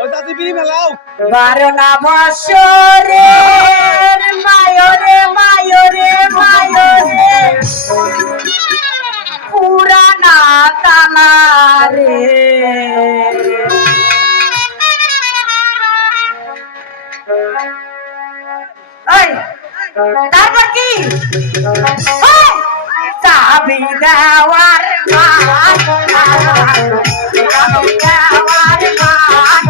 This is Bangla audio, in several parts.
ও চাচি বিড়ি ফেলাও বারো না বছরে মায়রে মায়রে মায়রে পুরানা এই, তারপর কি? চাবি দেওয়ার মান চাবি দেওয়ার মান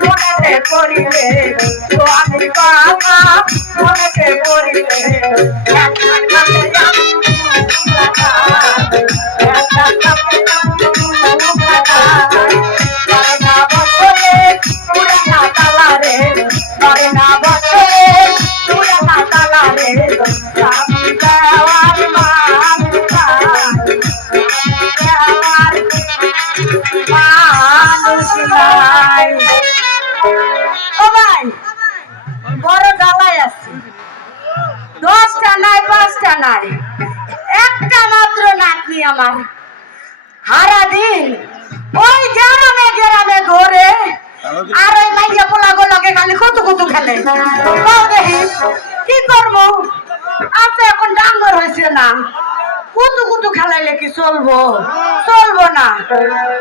যৌবন পড়িবে তো আমি বাবা মনেতে পড়িবে মনেতে পড়িলে আমার হারা দিন ওই গ্রামে গ্রামে ঘোরে আর ওই মাইয়া পোলা গোলাকে খালি। কত কত খেলে কি করব? আপনি এখন ডাঙ্গর হয়েছে না। কুতু কুতু খেলাইলে কি চলবো? চলবো না।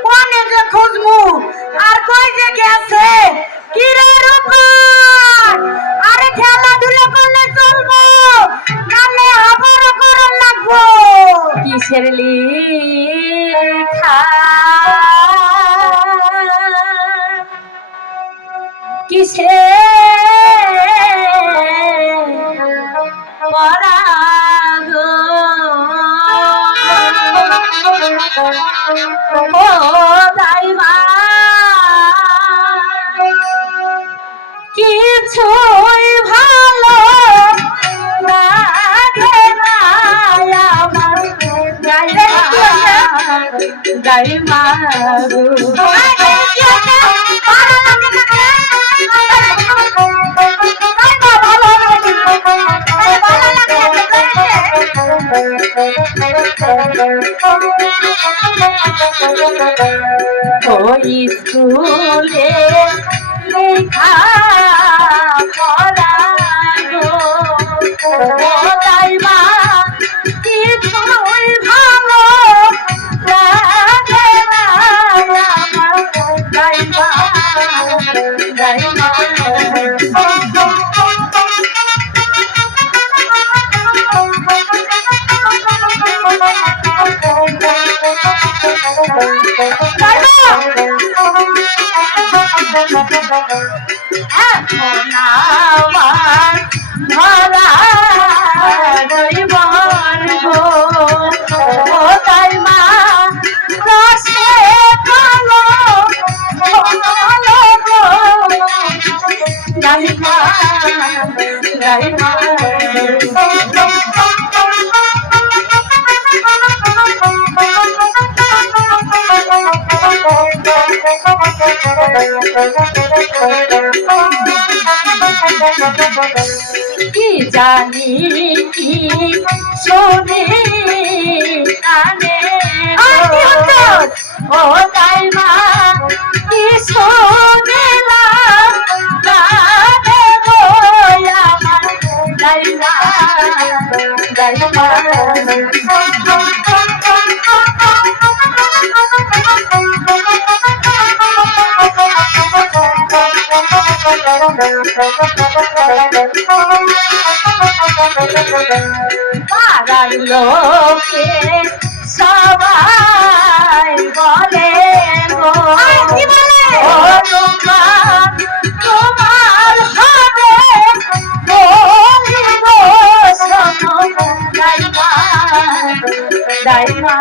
কোনে যে খুঁজমু আর কই যে গেছে? কি রে কিছুই ভালো লাগে না। আমার দাইমা এখন আমার ধরা দৈবন গো তাই মা রসে কালো কালো গো গাইমা গাইমা কি জানি কি শোনে কানে? ও তাই মা পাড়ার লোকে সবাই বলে গো তোমার হবে বলি গো দাইমা দাইমা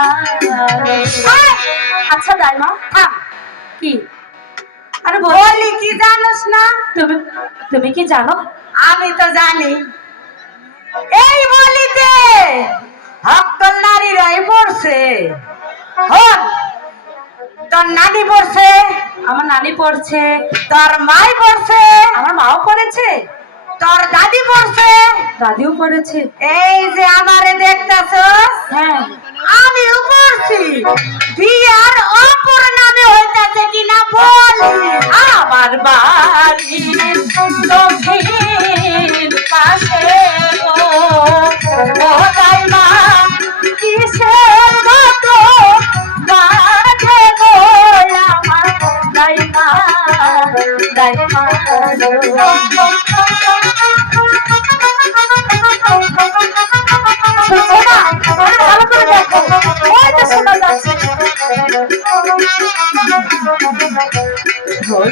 আচ্ছা দাইমা কি? আরে বলি। কি জানোস না? তুমি তুমি কি জানো? আমি তো জানি। এই বলিতে হকল নারীরাই পড়ছে। হন তোর নানি পড়ছে। আমার নানি পড়ছে। তোর মাই পড়ছে। আমার মাও পড়েছে। তোর দাদি পড়ছে? দাদিও পড়েছে। এই যে আমারে দেখতাছস? হ্যাঁ। আমিও পড়ছি বিয়ার অপর নামে হইতাছে কিনা বলি। আমার বাড়ি দক্ষিণ পাশে গো ও দাইমা কিসের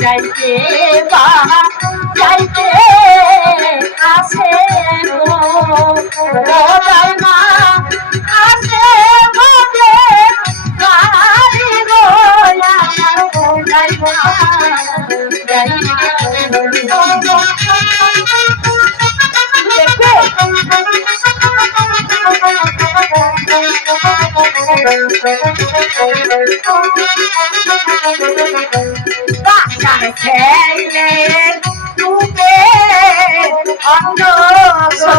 যাইতে বা যাইতে আসে আমার দাইমা বাসার ছেলে রূপে অঙ্গ গো।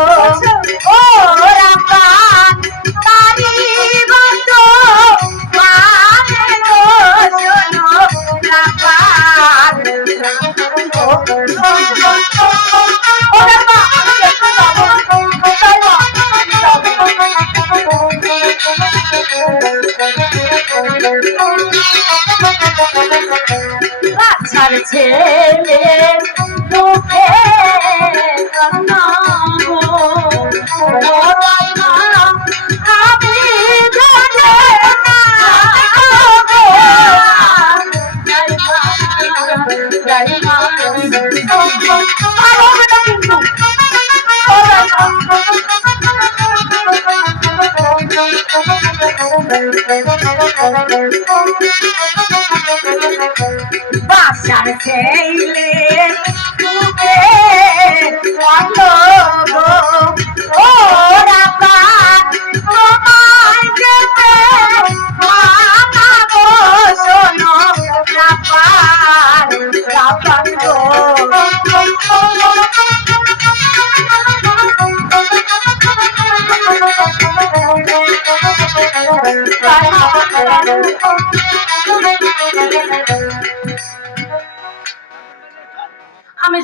বাচ্চার ছেলে মুখে কান্না গো বাসার ছেলে কত গো? ওরা রাপা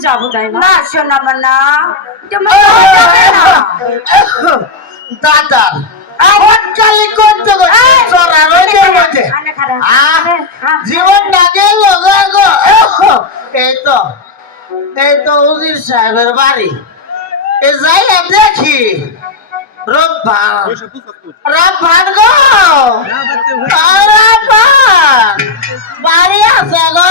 যাব তাই না? না যাবে না দাদা হটকালি করতে করতে চড়া রয়েছে মধ্যে। আনে খারাপ আহ, জীবন ডাকে লগা এই তো এই তো উজির সাহেবের বাড়ি। এ যাই দেখি। রব্বান রব্বান গো। রব্বান বাড়ি আছে গো।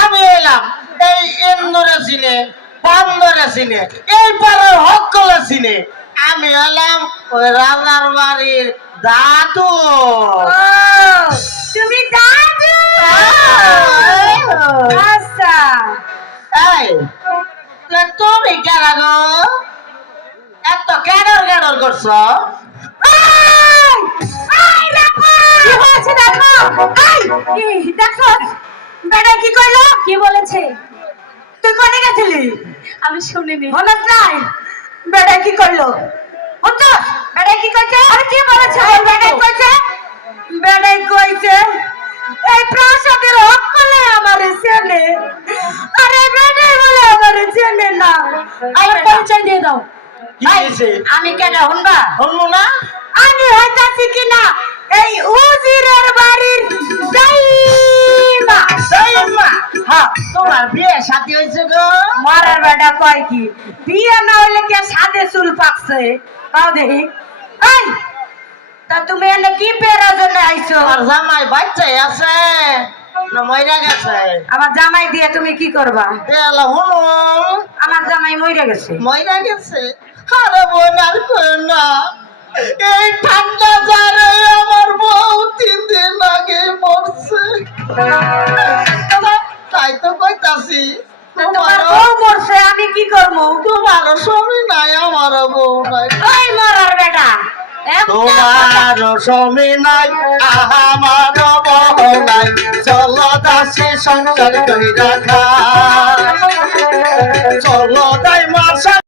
আমি এলাম এই ইন্দুরে সিনে বন্দরে সিনে এই পাড়ার হকলে সিনে। আমি এলাম ওই রাজার বাড়ির দাদু। তুমি দাদু? আচ্ছা। এই তুমি কেন গো? এত ক্যাডর ক্যাডর করছ? দেখো! দেখো। বেটা কি করল? কি বলেছে? তুই কোনে গেছিলি? আমি শুনিনি। হঠাৎ নাই। বেটা কি করল? হঠাৎ বেটা কি কইছে? আরে কি বলেছে? বেটা কইছে? বেটা কইছে এই প্রসাদের হক করলে আমারে চেনে। আরে বেটাই বলে আমারে চেনে না। আমার পরিচয় দিয়ে দাও। আমি কেন শুনবা শুনব না? আমি হইতাছি কিনা? এই উজিরের বাড়ির দাইমা এই মা হ্যাঁ তোমার বিয়ে সাথী হয়েছে গো। মারার বেটা কয় কি? বিয়ে না হইলে কি আর সাদে চুল পাকছে? তাও দেখি। এই তা তুমি এনে কি পেরার জন্য আইছো? তোমার জামাই বাচ্চাই আছে না মইরা গেছে। আমার জামাই দিয়ে তুমি কি করবা? তেলা হুনুম আমার জামাই মইরা গেছে। মইরা গেছে। আরে বোন আর না। এই ঠান্ডা জারে আমার বউ তিন দিন আগে মরছে। তাই তো কইতাছি তোমার বউ মরছে আমি কি করব? তোমারও স্বামী নাই আমারও বউ নাই। ওই মরার বেটা তোমার স্বামী নাই আমার বউ নাই। চলো দাসে সংসার কইরা খা চলো দাই